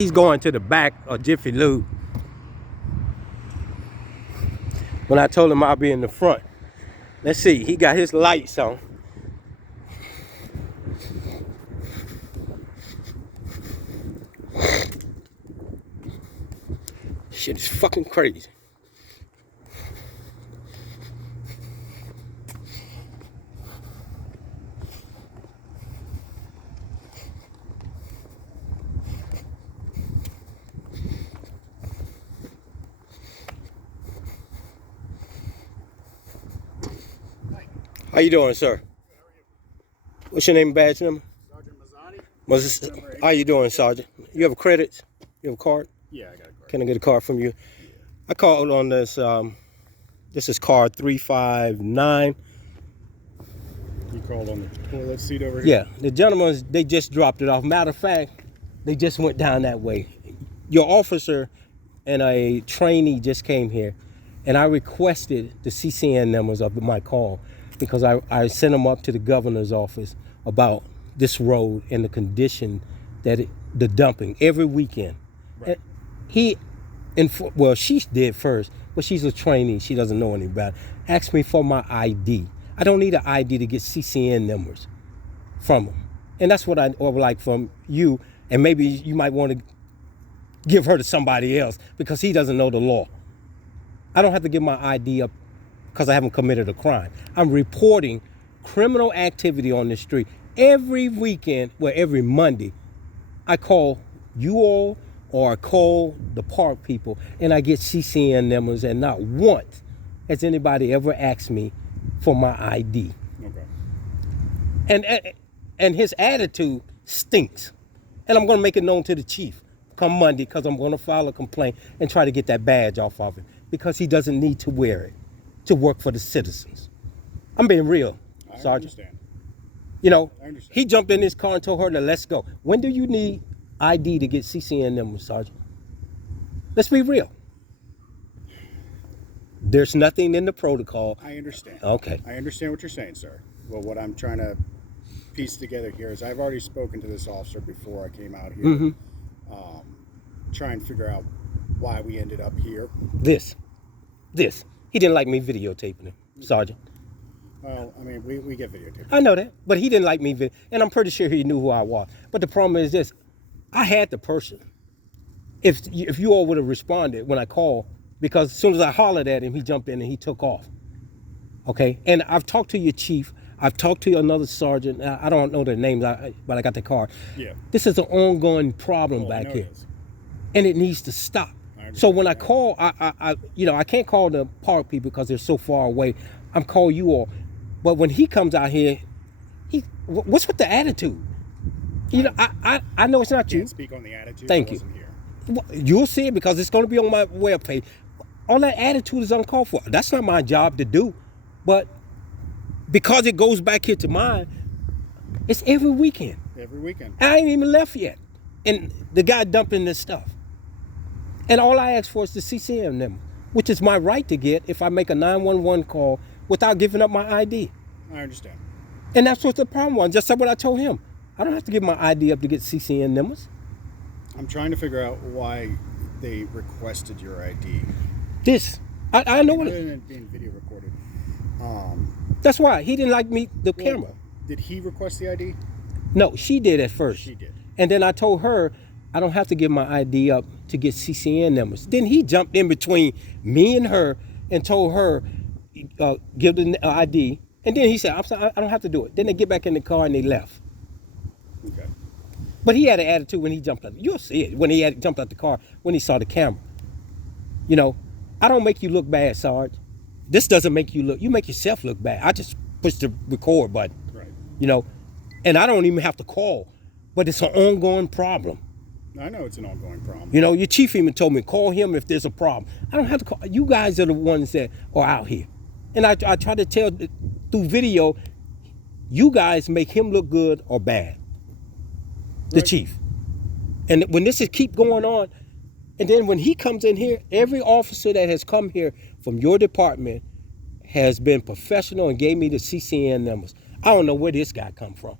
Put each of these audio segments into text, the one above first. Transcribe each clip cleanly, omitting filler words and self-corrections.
He's going to the back of Jiffy Lube when I told him I'll be in the front. Let's see, he got his lights on. Shit is fucking crazy. How you doing, sir? What's your name and badge number? Sergeant Mazzani. How you doing, Sergeant? You have credits? You have a card? Yeah, I got a card. Can I get a card from you? I called on this. This is card 359. You called on the toilet seat over here? Yeah, the gentlemen, they just dropped it off. Matter of fact, they just went down that way. Your officer and a trainee just came here, and I requested the CCN numbers of my call because I sent them up to the governor's office about this road and the condition that the dumping every weekend. Right. She did first, but she's a trainee. She doesn't know any about it. Asked me for my ID. I don't need an ID to get CCN numbers from them. And that's what I would like from you. And maybe you might want to give her to somebody else because he doesn't know the law. I don't have to give my ID up because I haven't committed a crime. I'm reporting criminal activity on the street. Every weekend, every Monday, I call you all or I call the park people and I get CCN numbers, and not once has anybody ever asked me for my ID. Okay. And his attitude stinks. And I'm going to make it known to the chief come Monday because I'm going to file a complaint and try to get that badge off of him because he doesn't need to wear it to work for the citizens. I'm being real, Sergeant. I understand. You know, I understand. he jumped in his car and told her to let's go. When do you need ID to get CCN numbers, Sergeant? Let's be real. There's nothing in the protocol. I understand. Okay. I understand what you're saying, sir. Well, what I'm trying to piece together here is I've already spoken to this officer before I came out here. Mm-hmm. Try and figure out why we ended up here. This. He didn't like me videotaping him, Sergeant. Well, I mean, we get videotaped. I know that, but he didn't like me, and I'm pretty sure he knew who I was. But the problem is this: I had the person. If you all would have responded when I called, because as soon as I hollered at him, he jumped in and he took off. Okay, and I've talked to your chief. I've talked to another sergeant. I don't know their names, but I got the card. Yeah. This is an ongoing problem back here, and it needs to stop. So when I call, I can't call the park people because they're so far away. I'm calling you all. But when he comes out here, what's with the attitude? You know, I know it's not you. Can't speak on the attitude. Thank you. You'll see it because it's going to be on my webpage. All that attitude is uncalled for. That's not my job to do. But because it goes back here to mine, it's every weekend. Every weekend. I ain't even left yet. And the guy dumping this stuff. And all I ask for is the CCN number, which is my right to get if I make a 911 call without giving up my ID. I understand. And that's what the problem was. Just like what I told him. I don't have to give my ID up to get CCN numbers. I'm trying to figure out why they requested your ID. I know what it isn't being video recorded. That's why. He didn't like me, the camera. Did he request the ID? No, she did at first. She did. And then I told her I don't have to give my ID up to get CCN numbers. Then he jumped in between me and her and told her, give the ID. And then he said, I'm sorry, I don't have to do it. Then they get back in the car and they left. Okay. But he had an attitude when he jumped out. You'll see it when he jumped out the car, when he saw the camera. You know, I don't make you look bad, Sarge. This doesn't make you look, you make yourself look bad. I just push the record button. Right. You know, and I don't even have to call, but it's an ongoing problem. I know it's an ongoing problem. You know, your chief even told me, call him if there's a problem. I don't have to call. You guys are the ones that are out here. And I try to tell through video, you guys make him look good or bad. The chief. And when this is keep going on, and then when he comes in here, every officer that has come here from your department has been professional and gave me the CCN numbers. I don't know where this guy come from.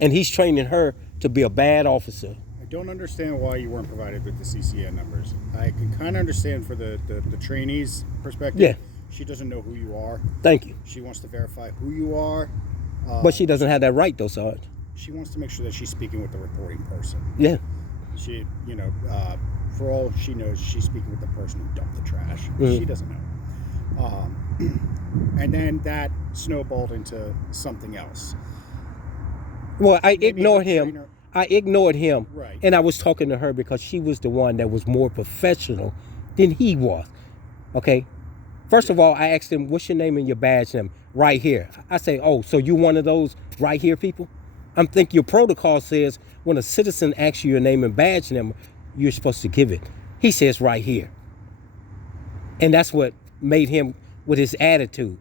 And he's training her to be a bad officer don't understand why you weren't provided with the CCN numbers. I can kind of understand for the trainee's perspective. Yeah. She doesn't know who you are. Thank you. She wants to verify who you are. But she doesn't have that right, though, Sarge. She wants to make sure that she's speaking with the reporting person. Yeah. She, for all she knows, she's speaking with the person who dumped the trash. Mm-hmm. She doesn't know. And then that snowballed into something else. Well, I Maybe ignored her him. trainer- I ignored him. Right. And I was talking to her because she was the one that was more professional than he was. Okay? First of all, I asked him, what's your name and your badge number? Right here. I say, oh, so you one of those right here people? I'm thinking your protocol says when a citizen asks you your name and badge number, you're supposed to give it. He says right here. And that's what made him with his attitude.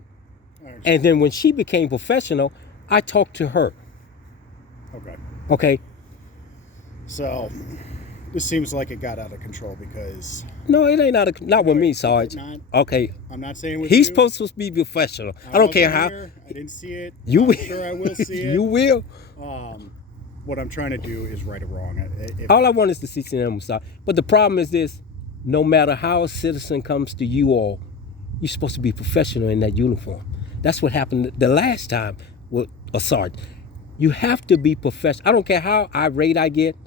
And then when she became professional, I talked to her. Okay. Okay? So this seems like it got out of control because No, it ain't not with me, Sarge. Okay. I'm not saying with He's you. supposed to be professional. I don't care how. Here. I didn't see it. You I'm will. sure I will see it. You will. What I'm trying to do is right or wrong. All I want is the CCM side. But the problem is this: no matter how a citizen comes to you all, you're supposed to be professional in that uniform. That's what happened the last time with a sergeant. You have to be professional. I don't care how irate I get.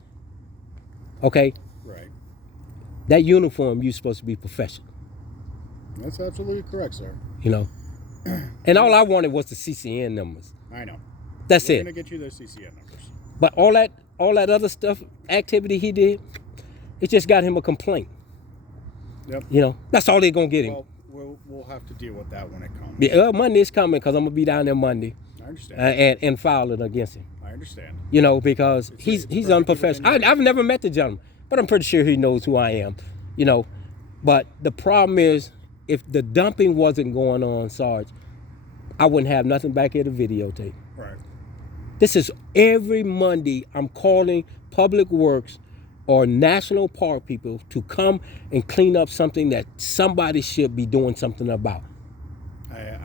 Okay. Right. That uniform, you're supposed to be professional. That's absolutely correct, sir. You know. And all I wanted was the CCN numbers. I know. That's We're it. gonna get you those CCN numbers. But all that other stuff, activity he did, it just got him a complaint. Yep. You know, that's all they're gonna get him. Well, we'll have to deal with that when it comes. Yeah, Monday is coming because I'm gonna be down there Monday. I understand. And file it against him. I understand. You know, because It's he's perfectly unprofessional. within your I've never met the gentleman, but I'm pretty sure he knows who I am. You know, but the problem is, if the dumping wasn't going on, Sarge, I wouldn't have nothing back here to videotape. Right. This is every Monday I'm calling Public Works or National Park people to come and clean up something that somebody should be doing something about.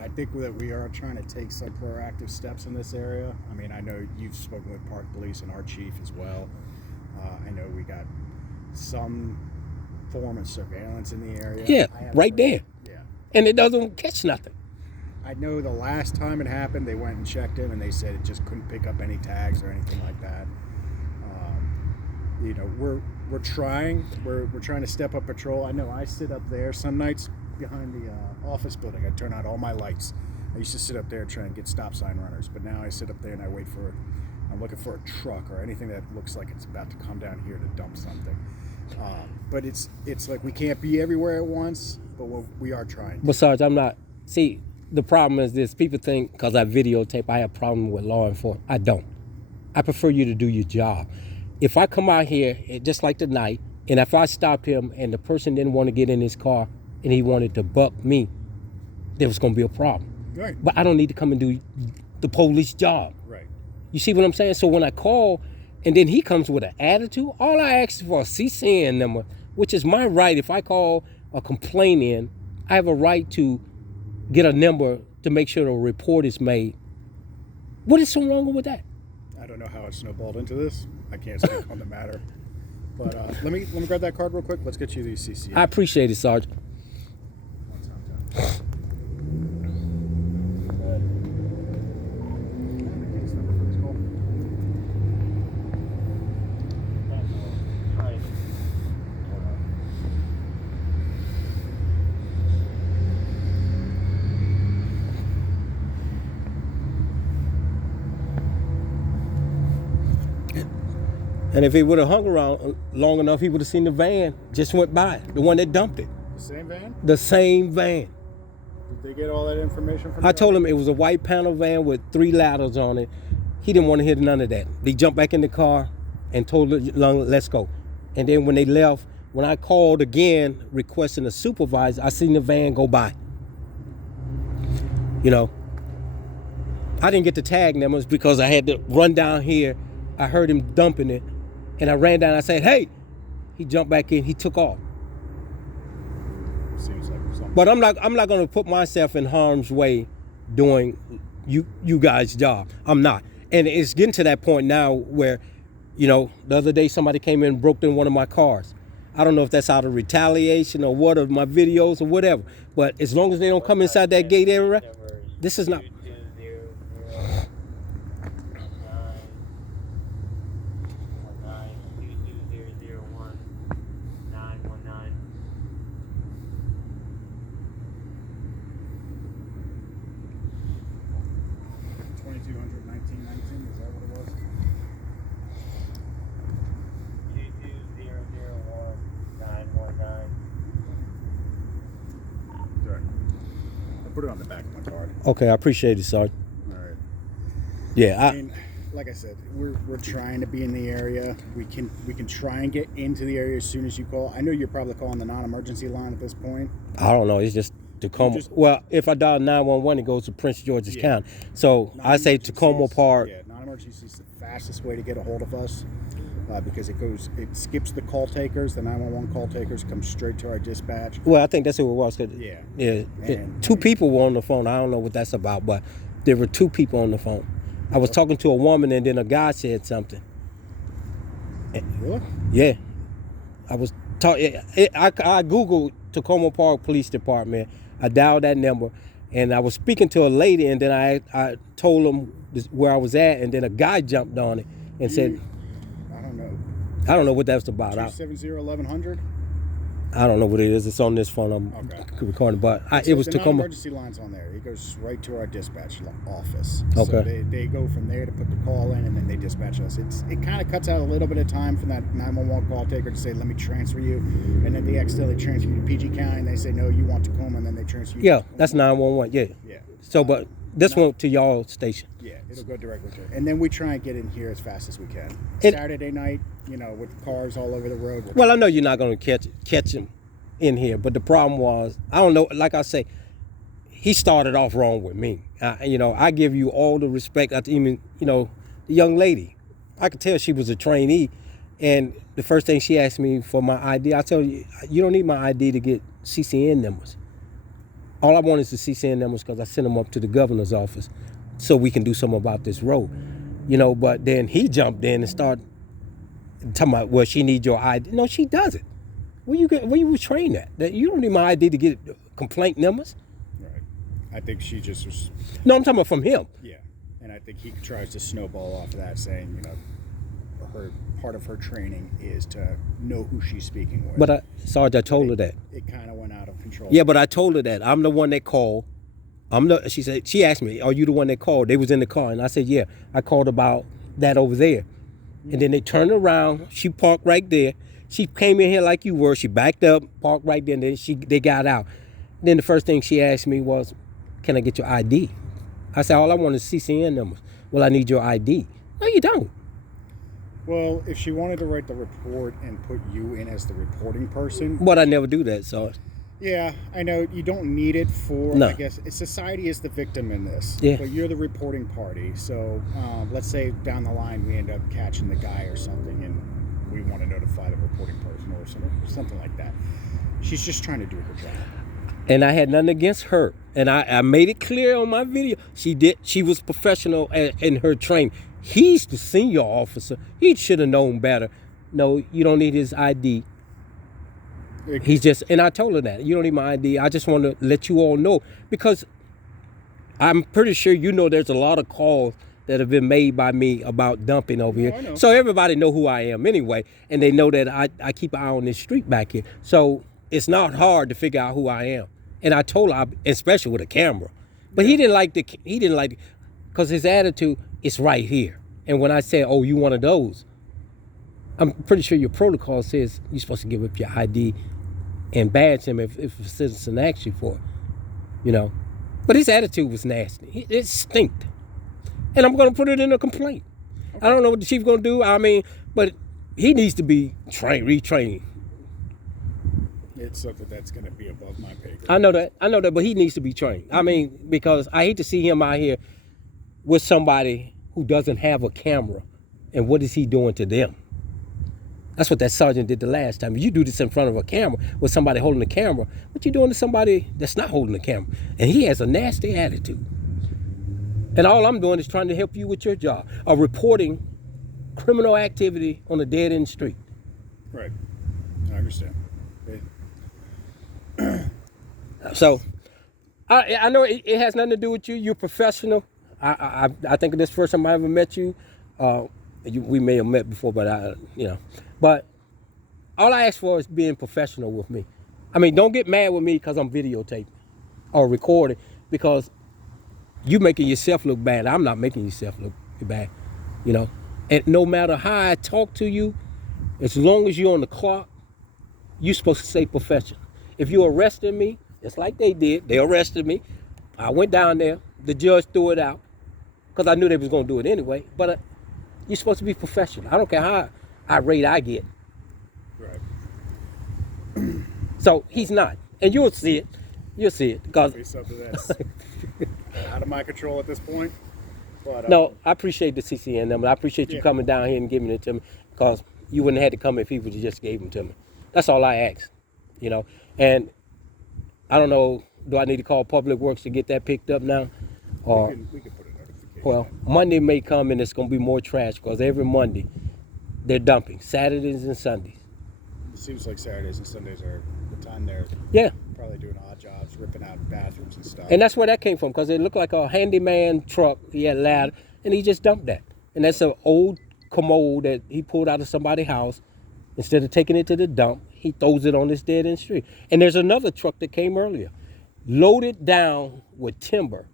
I think that we are trying to take some proactive steps in this area. I mean, I know you've spoken with Park Police and our chief as well. I know we got some form of surveillance in the area. Yeah, right there. Yeah. And it doesn't catch nothing. I know the last time it happened, they went and checked him, and they said it just couldn't pick up any tags or anything like that. We're trying. We're trying to step up patrol. I know I sit up there some nights behind the office building. I turn out all my lights. I used to sit up there trying to get stop sign runners, but now I sit up there and I wait for. I'm looking for a truck or anything that looks like it's about to come down here to dump something. But it's like we can't be everywhere at once, but we are trying. But Sarge, I'm not. See, the problem is this. People think because I videotape, I have a problem with law enforcement. I don't. I prefer you to do your job. If I come out here, just like tonight, and if I stopped him and the person didn't want to get in his car and he wanted to buck me, there was going to be a problem. Right. But I don't need to come and do the police job. Right. You see what I'm saying? So when I call and then he comes with an attitude, all I ask for a CCN number, which is my right. If I call a complaint in, I have a right to get a number to make sure a report is made. What is so wrong with that? I don't know how it snowballed into this. I can't speak on the matter. But let me grab that card real quick. Let's get you these CCN. I appreciate it, Sergeant. And if he would have hung around long enough, he would have seen the van just went by, the one that dumped it. The same van? The same van. Did they get all that information from I you? told him it was a white panel van with 3 ladders on it. He didn't want to hear none of that. They jumped back in the car and told the young, let's go. And then when they left, when I called again requesting a supervisor, I seen the van go by. You know, I didn't get the tag numbers because I had to run down here. I heard him dumping it. And I ran down, I said, hey. He jumped back in, he took off. Seems like something. But I'm not gonna put myself in harm's way doing you guys' job. I'm not. And it's getting to that point now where You know, the other day somebody came in and broke in one of my cars. I don't know if that's out of retaliation or what, of my videos or whatever. But as long as they don't come inside that gate area, this is not. 2200 1919, is that what it was? 22001-919. Sorry. I put it on the back of my card. Okay, I appreciate it, Sergeant. All right. Yeah, I mean, like I said, we're trying to be in the area. We can try and get into the area as soon as you call. I know you're probably calling the non-emergency line at this point. I don't know. It's just Takoma. Well, if I dial 911, it goes to Prince George's County. So I say Takoma Park. Yeah, non-emergency is the fastest way to get a hold of us because it skips the call takers. The 911 call takers come straight to our dispatch. Well, I think that's who it was. Yeah. And two people were on the phone. I don't know what that's about, but there were two people on the phone. I was talking to a woman, and then a guy said something. Really? Yeah. I was talking. I Googled Takoma Park Police Department. I dialed that number, and I was speaking to a lady, and then I told them where I was at, and then a guy jumped on it and said, I don't know what that's about. 270-1100? I don't know what it is. It's on this phone. I'm recording, but it was the Takoma. Non-emergency line's on there. It goes right to our dispatch office. Okay. So they go from there to put the call in, and then they dispatch us. It kind of cuts out a little bit of time from that 911 call taker to say, let me transfer you, and then they accidentally transfer you to PG County, and they say, no, you want Takoma, and then they transfer you. Yeah, that's 911. Yeah. Yeah. So, but this one to y'all station. Yeah, it'll go directly to it. And then we try and get in here as fast as we can. It- Saturday night, with cars all over the road. Well, I know you're not going to catch him in here, but the problem was, I don't know, like I say, he started off wrong with me. I give you all the respect. Even, the young lady, I could tell she was a trainee, and the first thing she asked me for my ID, I told you, you don't need my ID to get CCN numbers. All I want is the CCN numbers because I sent them up to the governor's office so we can do something about this road. But then he jumped in and started talking about, well, she needs your ID. No, she doesn't. Where you was trained at? That you don't need my ID to get complaint numbers. Right. I think she just was. No, I'm talking about from him. Yeah, and I think he tries to snowball off of that, saying, her part of her training is to know who she's speaking with. But Sarge, I told her that. It kind of went out of control. Yeah, but I told her that I'm the one that called. She asked me, are you the one that called? They was in the car, and I said, yeah, I called about that over there. And then they turned around. She parked right there. She came in here like you were. She backed up, parked right there, and then they got out. Then the first thing she asked me was, can I get your ID? I said, all I want is CCN numbers. Well, I need your ID. No, you don't. Well, if she wanted to write the report and put you in as the reporting person. But I never do that, so. Yeah, I know you don't need it for, No. I guess, society is the victim in this. Yeah. But you're the reporting party. So let's say down the line we end up catching the guy or something and we want to notify the reporting person or something like that. She's just trying to do her job. And I had nothing against her. And I made it clear on my video. She was professional in her training. He's the senior officer. He should have known better. No, you don't need his ID. And I told her that. You don't need my ID. I just want to let you all know. Because I'm pretty sure there's a lot of calls that have been made by me about dumping over here. I know. So everybody know who I am anyway. And they know that I keep an eye on this street back here. So it's not hard to figure out who I am. And I told her, especially with a camera. But he didn't like because his attitude is right here. And when I said, oh, you one of those, I'm pretty sure your protocol says you're supposed to give up your ID and badge him if a citizen asks you for it, But his attitude was nasty. It stinked. And I'm going to put it in a complaint. Okay. I don't know what the chief's going to do. But he needs to be retrained. It's something that's going to be above my pay grade. I know that, but he needs to be trained. Because I hate to see him out here with somebody who doesn't have a camera. And what is he doing to them? That's what that sergeant did the last time. You do this in front of a camera with somebody holding the camera. What you doing to somebody that's not holding the camera? And he has a nasty attitude. And all I'm doing is trying to help you with your job. Reporting criminal activity on a dead end street. Right. I understand. So I know it has nothing to do with you. You're a professional. I think this first time I ever met you. We may have met before, but but all I ask for is being professional with me. I mean, don't get mad with me because I'm videotaping or recording, because you making yourself look bad. I'm not making yourself look bad, you know. And no matter how I talk to you, as long as you're on the clock, you're supposed to stay professional. If you arrested me, just like they did, they arrested me. I went down there. The judge threw it out because I knew they was going to do it anyway. But you're supposed to be professional. I don't care how irate I get. Right. So he's not. And you'll see it. You'll see it. Because Be something that's out of my control at this point. But, no, I appreciate the CCN number. I appreciate you Yeah. coming down here and giving it to me, because you wouldn't have had to come if he would have just gave them to me. That's all I ask, you know. And I don't know, do I need to call Public Works to get that picked up now? Or, we can put a notification. well, Monday may come and it's going to be more trash, because every Monday they're dumping, Saturdays and Sundays. It seems like Saturdays and Sundays are the time they're Yeah. probably doing odd jobs, ripping out bathrooms and stuff. And that's where that came from, because it looked like a handyman truck. He had a ladder, and he just dumped that. And that's an old commode that he pulled out of somebody's house. Instead of taking it to the dump, he throws it on this dead end street. And there's another truck that came earlier, loaded down with timber.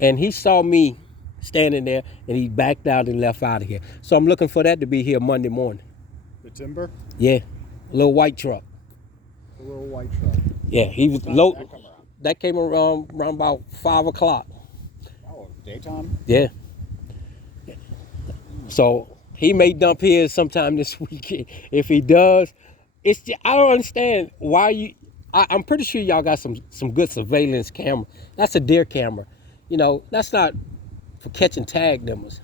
And he saw me standing there, and he backed out and left out of here. So I'm looking for that to be here Monday morning. The timber, Yeah, a little white truck. the little white truck. Yeah, he was Time did low. that come around? That came around about 5 o'clock. Oh, daytime. Yeah. So he may dump here sometime this weekend. If he does, it's just, I don't understand why you. I'm pretty sure y'all got some good surveillance camera. That's a deer camera. You know, that's not for catching tag numbers.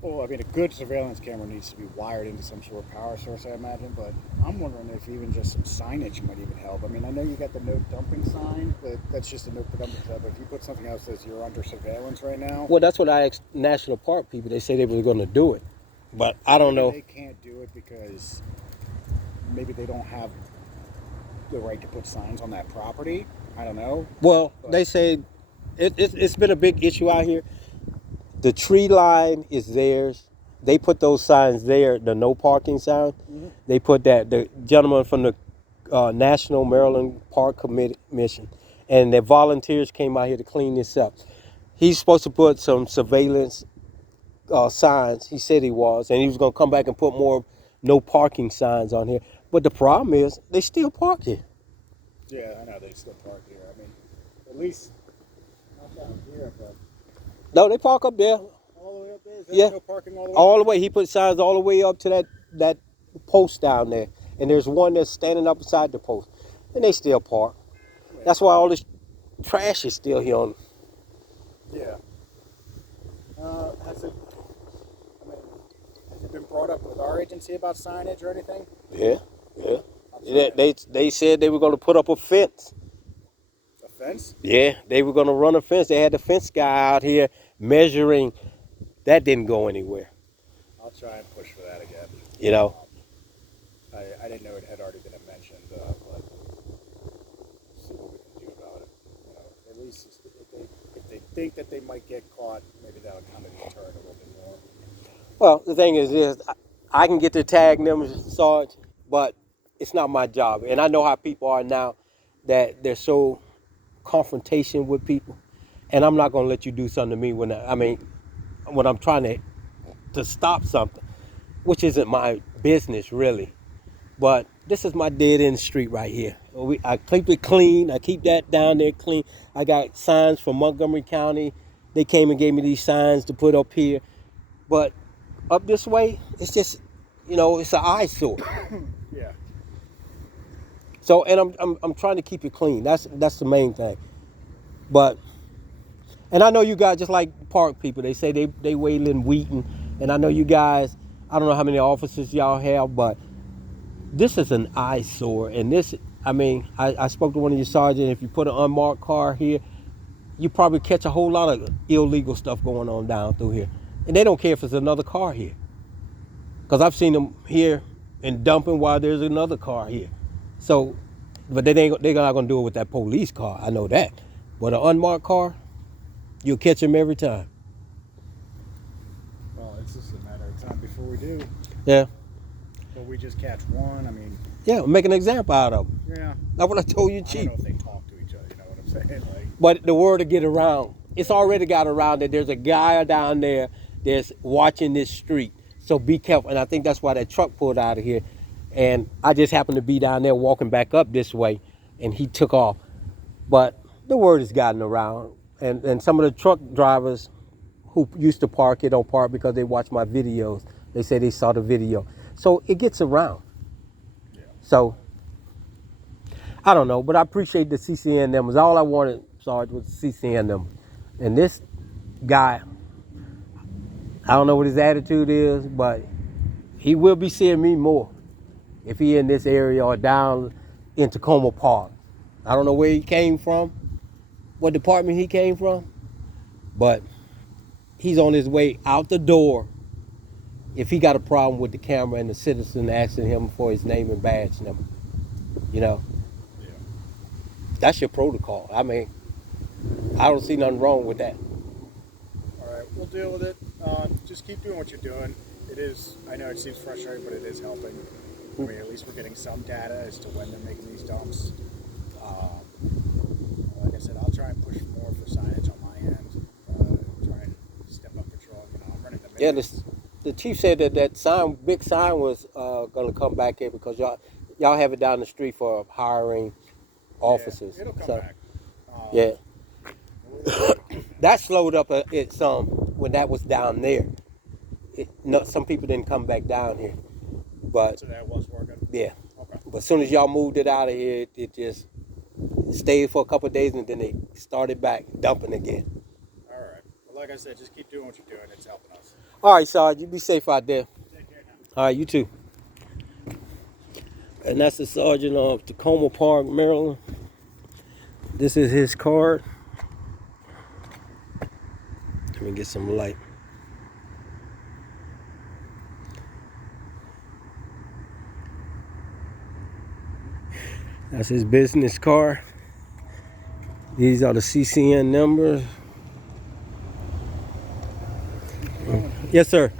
Well, I mean, a good surveillance camera needs to be wired into some sort of power source, I imagine. But I'm wondering if even just some signage might even help. I mean, I know you got the no dumping sign, but that's just a no dumping sign. But if you put something else that says you're under surveillance right now, Well, that's what I asked national park people. They say they were going to do it, but I don't know. They can't do it because maybe they don't have the right to put signs on that property. I don't know. Well, they say it's been a big issue out here. The tree line is theirs. They put those signs there, the no parking sign. Mm-hmm. They put that, the gentleman from the National Maryland Park Commission, and their volunteers came out here to clean this up. He's supposed to put some surveillance signs. He said he was, and he was going to come back and put more no parking signs on here. But the problem is, they still park here. Yeah, I know they still park here. I mean, at least not down here, but No, they park up there. all the way up there. Is there Yeah. no parking all the way? All the way. He put signs all the way up to that post down there. And there's one that's standing up beside the post. And they still park. That's why all this trash is still here on. Yeah. Has it? I mean, has it been brought up with our agency about signage or anything? Yeah. They said they were going to put up a fence. A fence? Yeah, they were going to run a fence. They had the fence guy out here measuring. That didn't go anywhere. I'll try and push for that again. You know. I didn't know it had already been mentioned, but see what we can do about it. You know, at least if they think that they might get caught, maybe that'll kind of deter it a little bit more. Well, the thing is this, I can get the tag numbers, Sarge, but it's not my job. And I know how people are now, that they're so confrontation with people. And I'm not going to let you do something to me when I'm trying to stop something, which isn't my business really. But this is my dead end street right here. I keep it clean. I keep that down there clean. I got signs from Montgomery County. They came and gave me these signs to put up here. But up this way, it's just, it's an eyesore. Yeah. So, and I'm trying to keep it clean. That's the main thing. But, and I know you guys just like park people. They say they waiting in Wheaton, and I know you guys. I don't know how many officers y'all have, but this is an eyesore. And this, I spoke to one of your sergeants. If you put an unmarked car here, you probably catch a whole lot of illegal stuff going on down through here, and they don't care if there's another car here. Because I've seen them here and dumping while there's another car here. So, but they're not going to do it with that police car. I know that. But an unmarked car, you'll catch them every time. Well, it's just a matter of time before we do. Yeah. But we just catch one. I mean, Yeah, make an example out of them. yeah. That's what I told you, I don't Chief. know if they talk to each other. You know what I'm saying? Like, But the word to get around, it's already got around that there's a guy down there that's watching this street. So be careful. And I think that's why that truck pulled out of here. And I just happened to be down there walking back up this way, and he took off. But the word has gotten around. And some of the truck drivers who used to park it don't park because they watch my videos. They say they saw the video. So it gets around. yeah. So I don't know, but I appreciate the CCN numbers. All I wanted, Sarge, was CCN numbers. And this guy, I don't know what his attitude is, but he will be seeing me more if he in this area or down in Takoma Park. I don't know where he came from, what department he came from, but he's on his way out the door if he got a problem with the camera and the citizen asking him for his name and badge number. You know? Yeah. That's your protocol. I mean, I don't see nothing wrong with that. All right, we'll deal with it. Just keep doing what you're doing. It is, I know it seems frustrating, but it is helping. I mean, at least we're getting some data as to when they're making these dumps. Like I said, I'll try and push more for signage on my end. Try and step up patrol. You know, I'm running the Yeah, minutes. the chief said that sign, big sign, was going to come back here because y'all have it down the street for hiring officers. Yeah, it'll come So, back. yeah, that slowed up it some when that was down there. Some people didn't come back down here, but So that was working. yeah. Okay. But as soon as y'all moved it out of here, it just stayed for a couple of days and then they started back dumping again. All right. Well, like I said, just keep doing what you're doing. It's helping us. All right, Sarge, you be safe out there. Take care now. All right, you too. And that's the sergeant of Takoma Park, Maryland. This is his card. Let me get some light. That's his business card. These are the CCN numbers. Yes, sir.